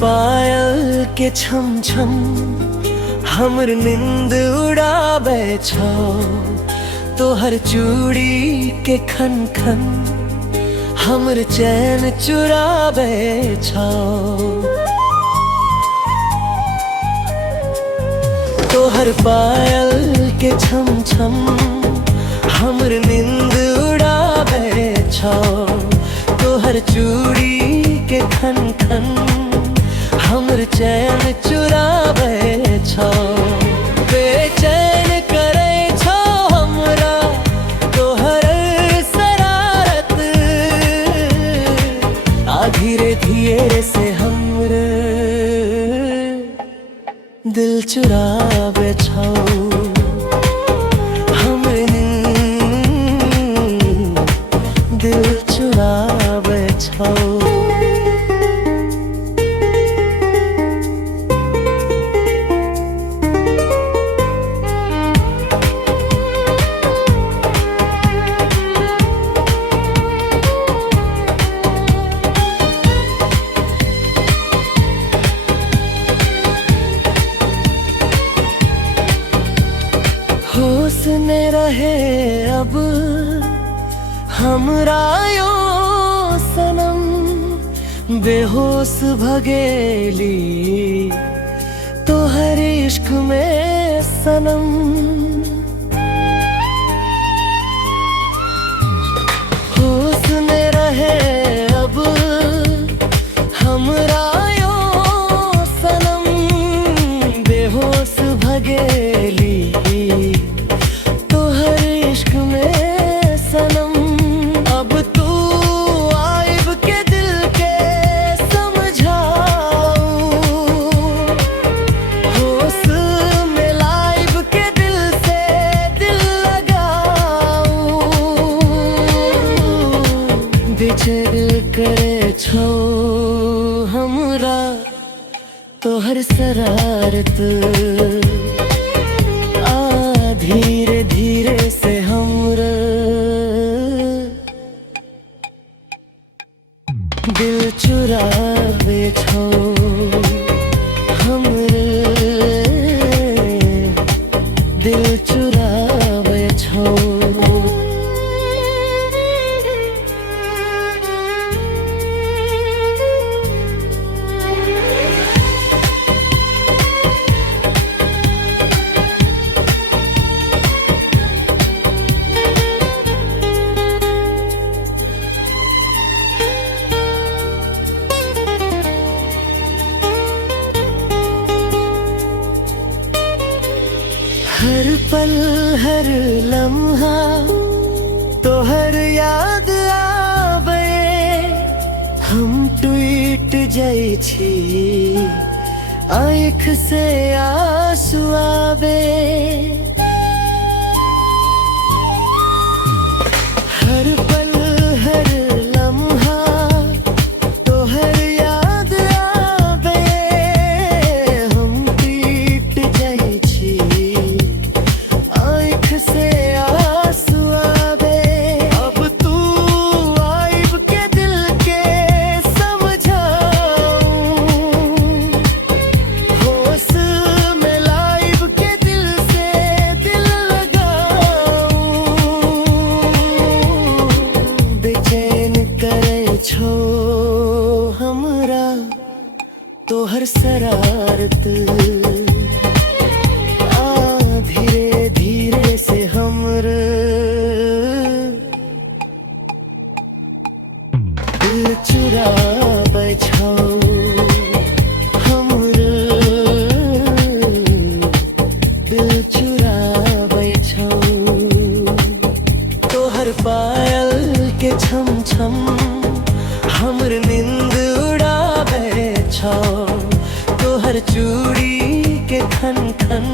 पायल के छम छम हमर नींद उड़ाबै छौ। तोहर चूड़ी के खन खन हमर चैन चुराबै छौ। तोहर पायल के छम छम हमर नींद उड़ाबै छौ। तोहर चूड़ी के खन खन हमर चैन चुराबै छौ। बेचैन करै छौ हमरा तोहर शरारत। आ धीरे धीरे से हमरे दिल चुराबै छौ। हमरे दिल चुराबै छौ। होश में रहे अब हमरा यो सनम। बेहोश भगेली तोहर इश्क में सनम। होश में रहे अब हमरा यो सनम। बेहोश भगेली करे छौ हमरा तोहर शरारत। आ धीरे धीरे से हमरा दिल चुरावे छौ। हमरे दिल चुरावे छौ। हर पल हर लम्हा तोहर याद आवे। हम टूट जाइ छी आँख से आंसू आवे। हर पल हर लम्हा तोहर याद आवे। हम टूट जाइ छी से आंसू आवे। अब तू आइब के दिल के समझाऊं। होश में लाइब के दिल से दिल लगाऊं। बेचैन करे छो हमरा तोहर शरारत। दिल चुराबै छौ हमरे दिल चुराबै छौ। तोहर पायल के छम छम हमर नींद उड़ाबै छौ। तोहर चूड़ी के खन खन